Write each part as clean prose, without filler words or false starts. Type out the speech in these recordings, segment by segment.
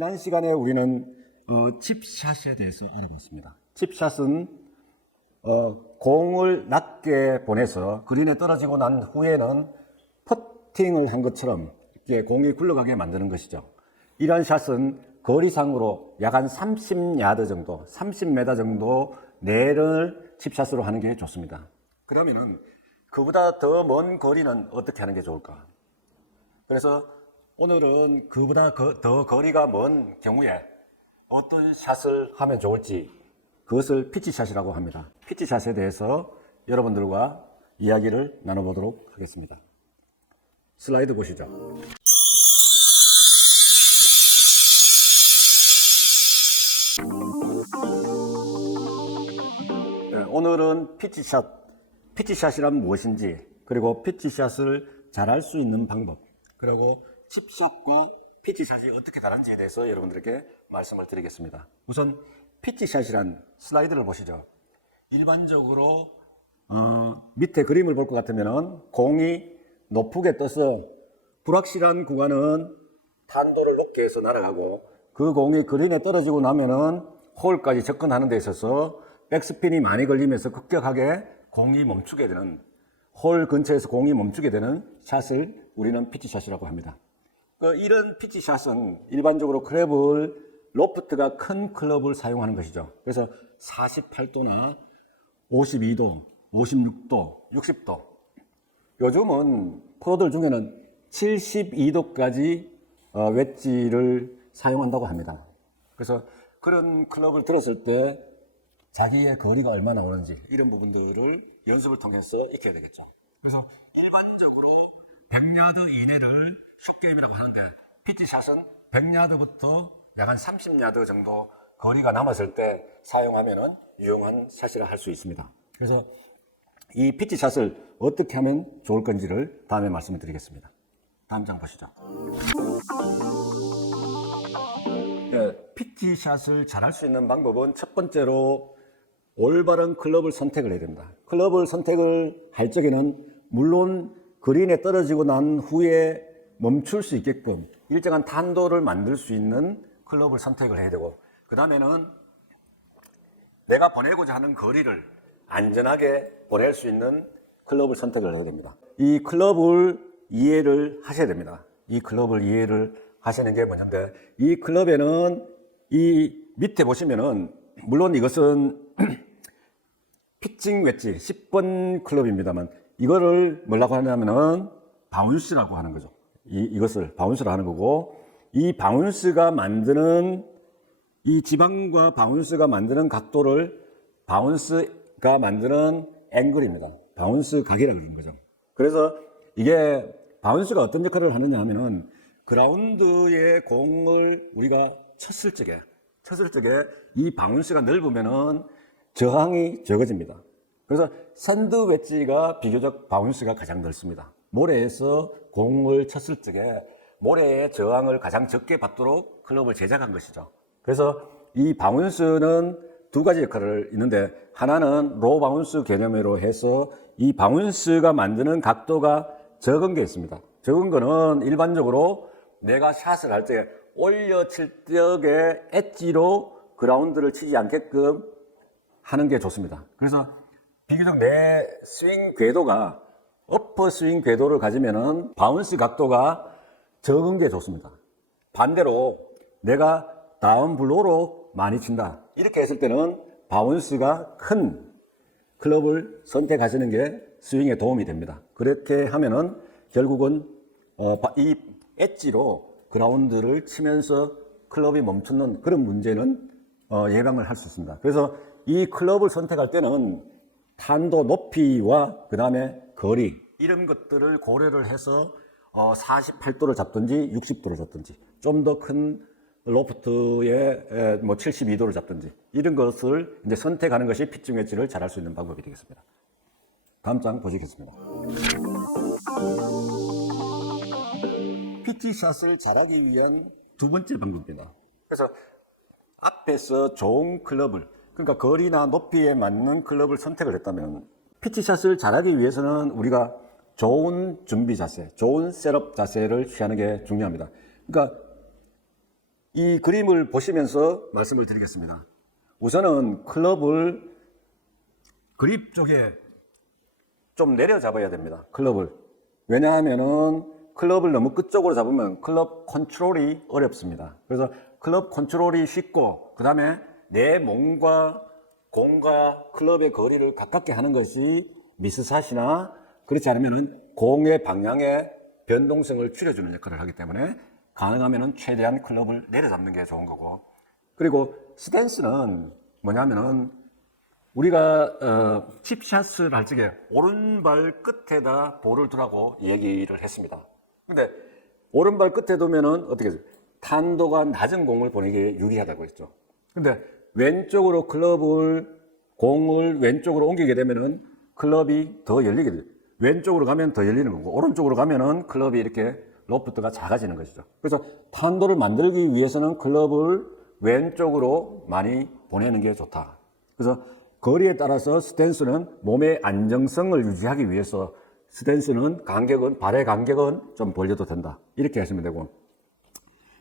지난 시간에 우리는 칩샷에 대해서 알아봤습니다. 칩샷은 공을 낮게 보내서 그린에 떨어지고 난 후에는 퍼팅을 한 것처럼 이렇게 공이 굴러가게 만드는 것이죠. 이런 샷은 거리상으로 약 한 30야드 정도, 30m 정도 내를 칩샷으로 하는 게 좋습니다. 그러면은 그보다 더 먼 거리는 어떻게 하는 게 좋을까? 그래서 오늘은 그보다 더 거리가 먼 경우에 어떤 샷을 하면 좋을지, 그것을 피치샷이라고 합니다. 피치샷에 대해서 여러분들과 이야기를 나눠보도록 하겠습니다. 슬라이드 보시죠. 네, 오늘은 피치샷이란 무엇인지, 그리고 피치샷을 잘할 수 있는 방법, 그리고 칩샷과 피치샷이 어떻게 다른지에 대해서 여러분들에게 말씀을 드리겠습니다. 우선 피치샷이란 슬라이드를 보시죠. 일반적으로 밑에 그림을 볼 것 같으면 공이 높게 떠서 불확실한 구간은 탄도를 높게 해서 날아가고, 그 공이 그린에 떨어지고 나면은 홀까지 접근하는 데 있어서 백스핀이 많이 걸리면서 급격하게 공이 멈추게 되는, 홀 근처에서 공이 멈추게 되는 샷을 우리는 피치샷이라고 합니다. 이런 피치샷은 일반적으로 클럽을, 로프트가 큰 클럽을 사용하는 것이죠. 그래서 48도나 52도, 56도, 60도. 요즘은 프로들 중에는 72도까지 웨지를 사용한다고 합니다. 그래서 그런 클럽을 들었을 때 자기의 거리가 얼마나 오는지 이런 부분들을 연습을 통해서 익혀야 되겠죠. 그래서 일반적으로 100야드 이내를 숏게임이라고 하는데, 피치샷은 100야드부터 약 한 30야드 정도 거리가 남았을 때 사용하면 유용한 샷이라 할 수 있습니다. 그래서 이 피치샷을 어떻게 하면 좋을 건지를 다음에 말씀을 드리겠습니다. 다음 장 보시죠. 네, 피치샷을 잘할 수 있는 방법은 첫 번째로 올바른 클럽을 선택을 해야 됩니다. 클럽을 선택을 할 적에는 물론 그린에 떨어지고 난 후에 멈출 수 있게끔 일정한 탄도를 만들 수 있는 클럽을 선택을 해야 되고, 그 다음에는 내가 보내고자 하는 거리를 안전하게 보낼 수 있는 클럽을 선택을 해야 됩니다. 이 클럽을 이해를 하셔야 됩니다. 이 클럽을 이해를 하시는 게 먼저인데, 이 클럽에는 이 밑에 보시면은 물론 이것은 피칭 웨지 10번 클럽입니다만, 이거를 뭐라고 하냐면은 바운스라고 하는 거죠. 이것을 바운스라 하는 거고, 이 바운스가 만드는, 이 지방과 바운스가 만드는 각도를 바운스가 만드는 앵글입니다. 바운스 각이라고 그러는 거죠. 그래서 이게 바운스가 어떤 역할을 하느냐 하면은, 그라운드에 공을 우리가 쳤을 적에 이 바운스가 넓으면은 저항이 적어집니다. 그래서 샌드 웨지가 비교적 바운스가 가장 넓습니다. 모래에서 공을 쳤을 적에 모래의 저항을 가장 적게 받도록 클럽을 제작한 것이죠. 그래서 이 바운스는 두 가지 역할을 있는데, 하나는 로 바운스 개념으로 해서 이 바운스가 만드는 각도가 적은 게 있습니다. 적은 거는 일반적으로 내가 샷을 할 때 올려 칠 적에 엣지로 그라운드를 치지 않게끔 하는 게 좋습니다. 그래서 비교적 내 스윙 궤도가 어퍼 스윙 궤도를 가지면은 바운스 각도가 적은 게 좋습니다. 반대로 내가 다운 블로로 많이 친다, 이렇게 했을 때는 바운스가 큰 클럽을 선택하시는 게 스윙에 도움이 됩니다. 그렇게 하면은 결국은 이 엣지로 그라운드를 치면서 클럽이 멈추는 그런 문제는 예방을 할 수 있습니다. 그래서 이 클럽을 선택할 때는 탄도 높이와 그 다음에 거리, 이런 것들을 고려를 해서 48도를 잡든지 60도를 잡든지, 좀 더 큰 로프트에 뭐 72도를 잡든지, 이런 것을 이제 선택하는 것이 피칭 웨지를 잘할 수 있는 방법이 되겠습니다. 다음 장 보시겠습니다. 피치샷을 잘하기 위한 두 번째 방법입니다. 그래서 앞에서 좋은 클럽을, 그러니까 거리나 높이에 맞는 클럽을 선택을 했다면, 피치샷을 잘하기 위해서는 우리가 좋은 준비 자세, 좋은 셋업 자세를 취하는 게 중요합니다. 그러니까 이 그림을 보시면서 말씀을 드리겠습니다. 우선은 클럽을 그립 쪽에 좀 내려 잡아야 됩니다. 클럽을. 왜냐하면은 클럽을 너무 끝쪽으로 잡으면 클럽 컨트롤이 어렵습니다. 그래서 클럽 컨트롤이 쉽고, 그 다음에 내 몸과 공과 클럽의 거리를 가깝게 하는 것이 미스샷이나 그렇지 않으면은 공의 방향의 변동성을 줄여주는 역할을 하기 때문에 가능하면은 최대한 클럽을 내려잡는 게 좋은 거고, 그리고 스탠스는 뭐냐면은 우리가 칩샷을 할 적에 오른발 끝에다 볼을 두라고 얘기를 했습니다. 근데 오른발 끝에 두면은 어떻게 해요? 탄도가 낮은 공을 보내기에 유리하다고 했죠. 근데 왼쪽으로 공을 왼쪽으로 옮기게 되면은 클럽이 더 열리게 돼요. 왼쪽으로 가면 더 열리는 거고, 오른쪽으로 가면은 클럽이 이렇게 로프트가 작아지는 것이죠. 그래서 탄도를 만들기 위해서는 클럽을 왼쪽으로 많이 보내는 게 좋다. 그래서 거리에 따라서 스탠스는 몸의 안정성을 유지하기 위해서 스탠스는 발의 간격은 좀 벌려도 된다. 이렇게 하시면 되고,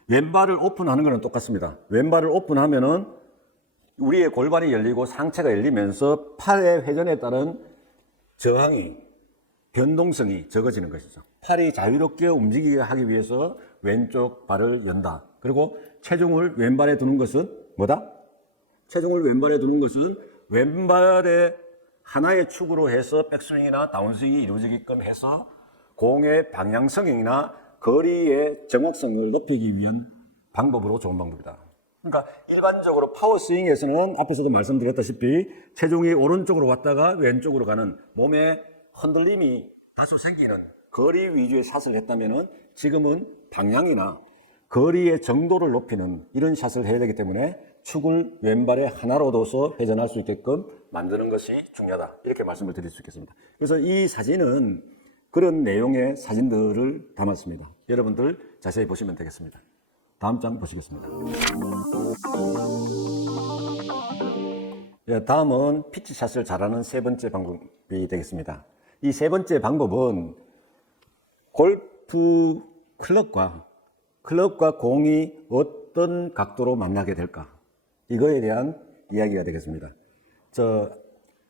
왼발을 오픈하는 거는 똑같습니다. 왼발을 오픈하면은 우리의 골반이 열리고 상체가 열리면서 팔의 회전에 따른 변동성이 적어지는 것이죠. 팔이 자유롭게 움직이게 하기 위해서 왼쪽 발을 연다. 그리고 체중을 왼발에 두는 것은 뭐다? 체중을 왼발에 두는 것은 왼발의 하나의 축으로 해서 백스윙이나 다운스윙이 이루어지게끔 해서 공의 방향성이나 거리의 정확성을 높이기 위한 방법으로 좋은 방법이다. 그러니까 일반적으로 파워스윙에서는 앞에서도 말씀드렸다시피 체중이 오른쪽으로 왔다가 왼쪽으로 가는 몸의 흔들림이 다소 생기는 거리 위주의 샷을 했다면은 지금은 방향이나 거리의 정도를 높이는 이런 샷을 해야 되기 때문에 축을 왼발에 하나로 둬서 회전할 수 있게끔 만드는 것이 중요하다. 이렇게 말씀을 드릴 수 있겠습니다. 그래서 이 사진은 그런 내용의 사진들을 담았습니다. 여러분들 자세히 보시면 되겠습니다. 다음 장 보시겠습니다. 다음은 피치샷을 잘하는 세 번째 방법이 되겠습니다. 이 세 번째 방법은 골프 클럽과 공이 어떤 각도로 만나게 될까? 이거에 대한 이야기가 되겠습니다. 저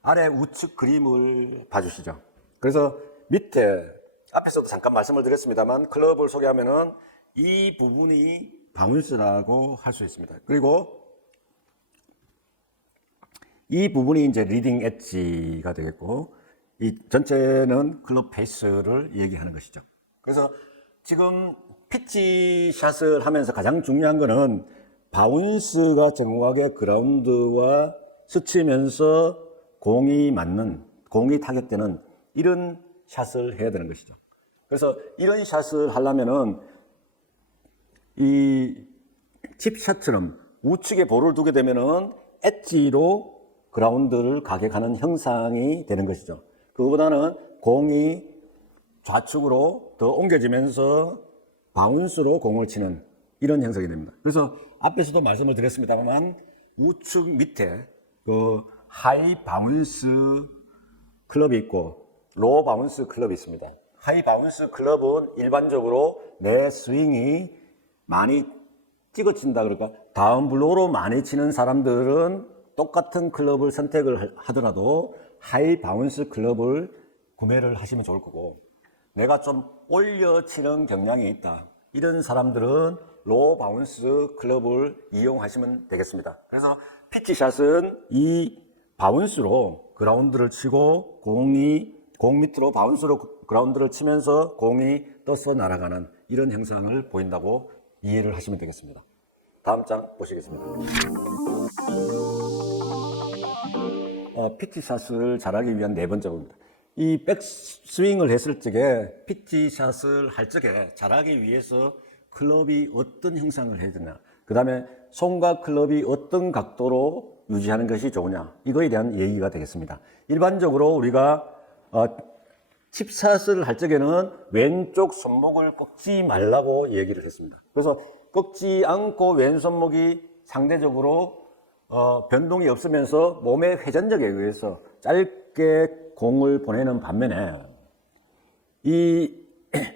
아래 우측 그림을 봐주시죠. 그래서 밑에 앞에서도 잠깐 말씀을 드렸습니다만 클럽을 소개하면은 이 부분이 바운스라고 할 수 있습니다. 그리고 이 부분이 이제 리딩 엣지가 되겠고, 이 전체는 클럽 페이스를 얘기하는 것이죠. 그래서 지금 피치샷을 하면서 가장 중요한 거는 바운스가 정확하게 그라운드와 스치면서 공이 타겟되는 이런 샷을 해야 되는 것이죠. 그래서 이런 샷을 하려면은 이 칩샷처럼 우측에 볼을 두게 되면은 엣지로 그라운드를 가격하는 형상이 되는 것이죠. 그거보다는 공이 좌측으로 더 옮겨지면서 바운스로 공을 치는 이런 형성이 됩니다. 그래서 앞에서도 말씀을 드렸습니다만 우측 밑에 그 하이 바운스 클럽이 있고 로우 바운스 클럽이 있습니다. 하이 바운스 클럽은 일반적으로 내 스윙이 많이 찍어친다 그럴까? 다운블로우로 많이 치는 사람들은 똑같은 클럽을 선택을 하더라도 하이 바운스 클럽을 구매를 하시면 좋을 거고, 내가 좀 올려 치는 경향이 있다, 이런 사람들은 로우 바운스 클럽을 이용하시면 되겠습니다. 그래서 피치샷은 이 바운스로 그라운드를 치고 공 밑으로 바운스로 그라운드를 치면서 공이 떠서 날아가는 이런 형상을 보인다고 이해를 하시면 되겠습니다. 다음 장 보시겠습니다. 피치샷을 잘하기 위한 네 번째 부분입니다. 이 백스윙을 했을 적에 피치샷을 할 적에 잘하기 위해서 클럽이 어떤 형상을 해야 되냐, 그 다음에 손과 클럽이 어떤 각도로 유지하는 것이 좋으냐, 이거에 대한 얘기가 되겠습니다. 일반적으로 우리가 칩샷을 할 적에는 왼쪽 손목을 꺾지 말라고 얘기를 했습니다. 그래서 꺾지 않고 왼손목이 상대적으로 변동이 없으면서 몸의 회전력에 의해서 짧게 공을 보내는 반면에 이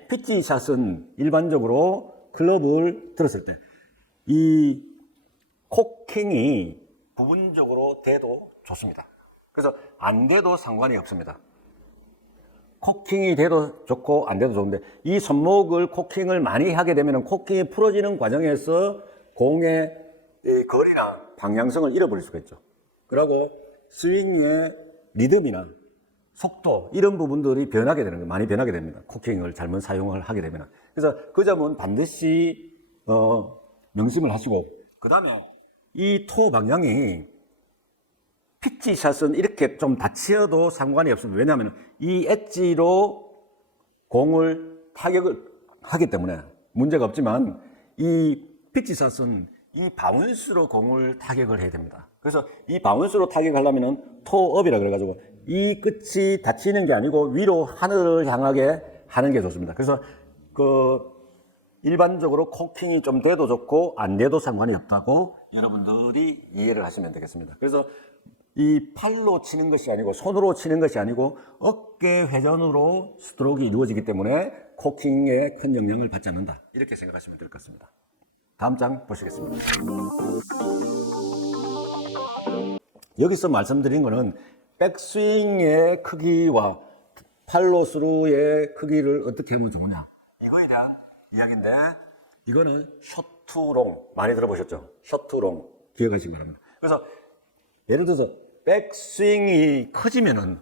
피치샷은 일반적으로 클럽을 들었을 때 이 코킹이 부분적으로 돼도 좋습니다. 그래서 안 돼도 상관이 없습니다. 코킹이 돼도 좋고 안 돼도 좋은데, 이 손목을 코킹을 많이 하게 되면 코킹이 풀어지는 과정에서 공의 이 거리나 방향성을 잃어버릴 수가 있죠. 그리고 스윙의 리듬이나 속도, 이런 부분들이 변하게 되는 거예요. 많이 변하게 됩니다. 코킹을 잘못 사용을 하게 되면. 그래서 그 점은 반드시 명심을 하시고, 그 다음에 이 토 방향이 피치샷은 이렇게 좀 닫혀도 상관이 없습니다. 왜냐하면 이 엣지로 공을 타격을 하기 때문에 문제가 없지만, 이 피치샷은 이 바운스로 공을 타격을 해야 됩니다. 그래서 이 바운스로 타격하려면 토업이라 그래가지고 이 끝이 닫히는 게 아니고 위로 하늘을 향하게 하는 게 좋습니다. 그래서 일반적으로 코킹이 좀 돼도 좋고 안 돼도 상관이 없다고 여러분들이 이해를 하시면 되겠습니다. 그래서 이 팔로 치는 것이 아니고 손으로 치는 것이 아니고 어깨 회전으로 스트로크가 이루어지기 때문에 코킹에 큰 영향을 받지 않는다, 이렇게 생각하시면 될 것 같습니다. 다음 장 보시겠습니다. 여기서 말씀드린 거는 백스윙의 크기와 팔로스루의 크기를 어떻게 하면 좋으냐, 이거에 대한 이야기인데, 이거는 숏투롱 많이 들어보셨죠? 숏투롱 기억하시기 바랍니다. 그래서 예를 들어서 백스윙이 커지면은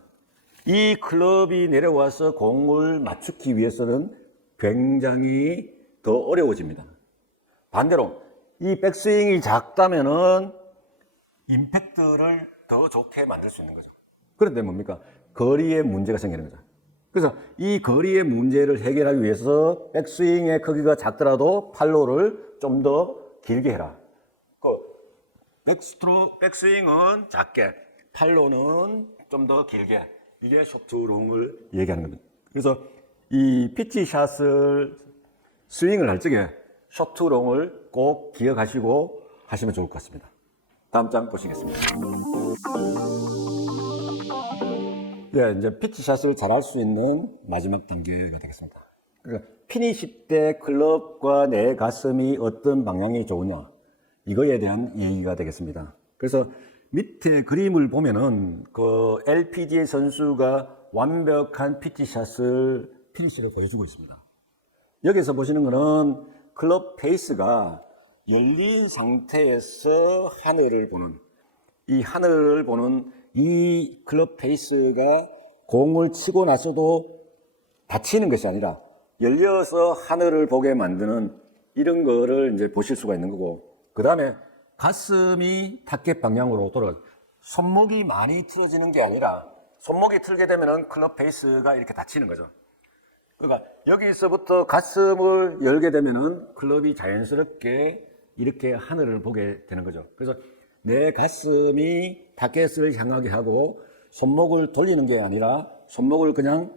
이 클럽이 내려와서 공을 맞추기 위해서는 굉장히 더 어려워집니다. 반대로 이 백스윙이 작다면은 임팩트를 더 좋게 만들 수 있는 거죠. 그런데 뭡니까? 거리에 문제가 생기는 거죠. 그래서 이 거리의 문제를 해결하기 위해서 백스윙의 크기가 작더라도 팔로를 좀 더 길게 해라. 백스윙은 작게, 팔로는 좀 더 길게. 이게 숏투롱을 얘기하는 겁니다. 그래서 이 피치샷을 스윙을 할 적에 숏투롱을 꼭 기억하시고 하시면 좋을 것 같습니다. 다음 장 보시겠습니다. 네, 이제 피치샷을 잘할 수 있는 마지막 단계가 되겠습니다. 그러니까 피니시 때 클럽과 내 가슴이 어떤 방향이 좋으냐, 이거에 대한 얘기가 되겠습니다. 그래서 밑에 그림을 보면은 LPGA 선수가 완벽한 피치샷을 피니시를 보여주고 있습니다. 여기서 보시는 거는 클럽 페이스가 열린 상태에서 하늘을 보는 이 클럽 페이스가 공을 치고 나서도 닫히는 것이 아니라 열려서 하늘을 보게 만드는 이런 거를 이제 보실 수가 있는 거고, 그 다음에 가슴이 타겟 방향으로 돌아가죠. 손목이 많이 틀어지는 게 아니라, 손목이 틀게 되면은 클럽 페이스가 이렇게 닫히는 거죠. 그러니까 여기서부터 가슴을 열게 되면은 클럽이 자연스럽게 이렇게 하늘을 보게 되는 거죠. 그래서 내 가슴이 타겟을 향하게 하고 손목을 돌리는 게 아니라 손목을 그냥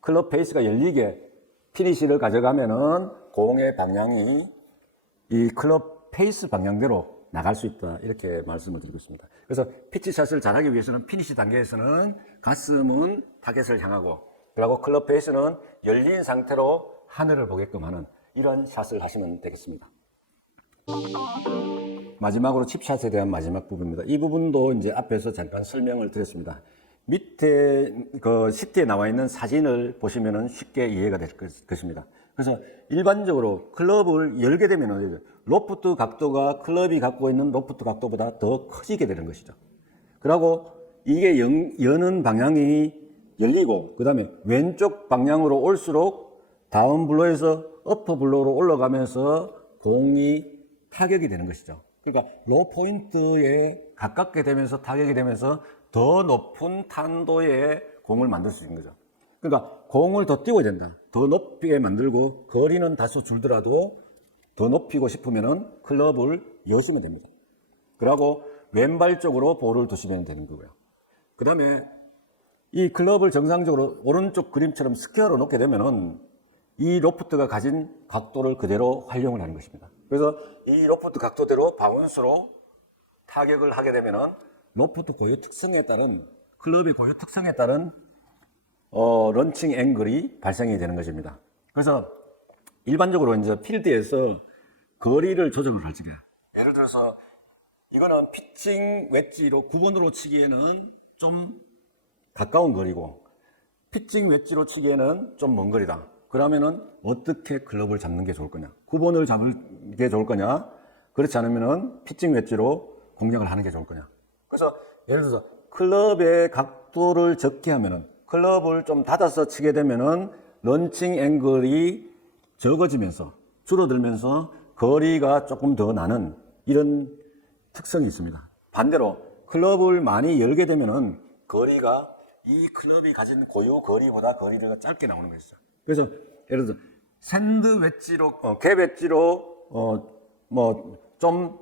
클럽 페이스가 열리게 피니시를 가져가면은 공의 방향이 이 클럽 페이스 방향대로 나갈 수 있다, 이렇게 말씀을 드리고 있습니다. 그래서 피치샷을 잘하기 위해서는 피니시 단계에서는 가슴은 타겟을 향하고, 그리고 클럽 페이스는 열린 상태로 하늘을 보게끔 하는 이런 샷을 하시면 되겠습니다. 마지막으로 칩샷에 대한 마지막 부분입니다. 이 부분도 이제 앞에서 잠깐 설명을 드렸습니다. 밑에 시트에 나와 있는 사진을 보시면 쉽게 이해가 될 것입니다. 그래서 일반적으로 클럽을 열게 되면 로프트 각도가 클럽이 갖고 있는 로프트 각도보다 더 커지게 되는 것이죠. 그리고 이게 여는 방향이 열리고, 그 다음에 왼쪽 방향으로 올수록 다운 블로에서 어퍼 블로로 올라가면서 공이 타격이 되는 것이죠. 그러니까 로 포인트에 가깝게 되면서 타격이 되면서 더 높은 탄도의 공을 만들 수 있는 거죠. 그러니까 공을 더 띄워야 된다. 더 높게 만들고 거리는 다소 줄더라도 더 높이고 싶으면은 클럽을 여시면 됩니다. 그리고 왼발 쪽으로 볼을 두시면 되는 거고요. 그 다음에 이 클럽을 정상적으로 오른쪽 그림처럼 스퀘어로 놓게 되면은 이 로프트가 가진 각도를 그대로 활용을 하는 것입니다. 그래서 이 로프트 각도대로 바운스로 타격을 하게 되면은 로프트 고유 특성에 따른, 클럽의 고유 특성에 따른 런칭 앵글이 발생이 되는 것입니다. 그래서 일반적으로 이제 필드에서 거리를 조정을 할 적이야. 예를 들어서 이거는 피칭 웨지로 9번으로 치기에는 좀 가까운 거리고 피칭 웨지로 치기에는 좀 먼 거리다. 그러면은 어떻게 클럽을 잡는 게 좋을 거냐? 9번을 잡는 게 좋을 거냐? 그렇지 않으면은 피칭 웨지로 공략을 하는 게 좋을 거냐? 그래서 예를 들어서 클럽의 각도를 적게 하면은 클럽을 좀 닫아서 치게 되면은 런칭 앵글이 적어지면서 줄어들면서 거리가 조금 더 나는 이런 특성이 있습니다. 반대로 클럽을 많이 열게 되면은 거리가 이 클럽이 가진 고유 거리보다 거리가 짧게 나오는 것이죠. 그래서 예를 들어서 샌드 웨지로 갭 웨지로 뭐 좀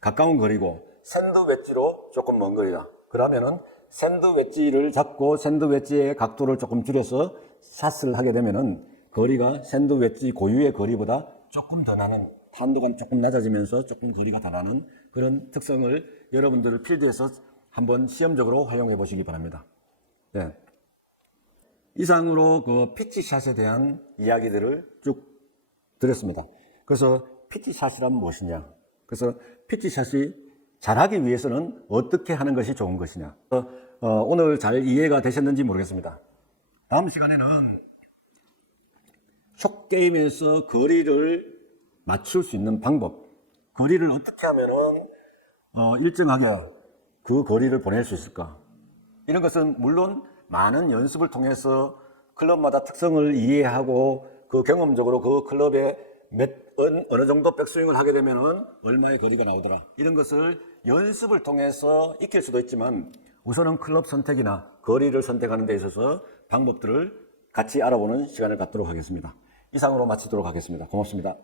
가까운 거리고 샌드 웨지로 조금 먼 거리다. 그러면은 샌드 웨지를 잡고 샌드 웨지의 각도를 조금 줄여서 샷을 하게 되면은 거리가 샌드 웨지 고유의 거리보다 조금 더 나는 탄도가 조금 낮아지면서 조금 거리가 더 나는 그런 특성을 여러분들 필드에서 한번 시험적으로 활용해 보시기 바랍니다. 네. 이상으로 그 피치샷에 대한 이야기들을 쭉 드렸습니다. 그래서 피치샷이란 무엇이냐? 그래서 피치샷이 잘하기 위해서는 어떻게 하는 것이 좋은 것이냐? 오늘 잘 이해가 되셨는지 모르겠습니다. 다음 시간에는 숏게임에서 거리를 맞출 수 있는 방법, 거리를 어떻게 하면은 일정하게 그 거리를 보낼 수 있을까? 이런 것은 물론 많은 연습을 통해서 클럽마다 특성을 이해하고 그 경험적으로 그 클럽에 어느 정도 백스윙을 하게 되면은 얼마의 거리가 나오더라. 이런 것을 연습을 통해서 익힐 수도 있지만 우선은 클럽 선택이나 거리를 선택하는 데 있어서 방법들을 같이 알아보는 시간을 갖도록 하겠습니다. 이상으로 마치도록 하겠습니다. 고맙습니다.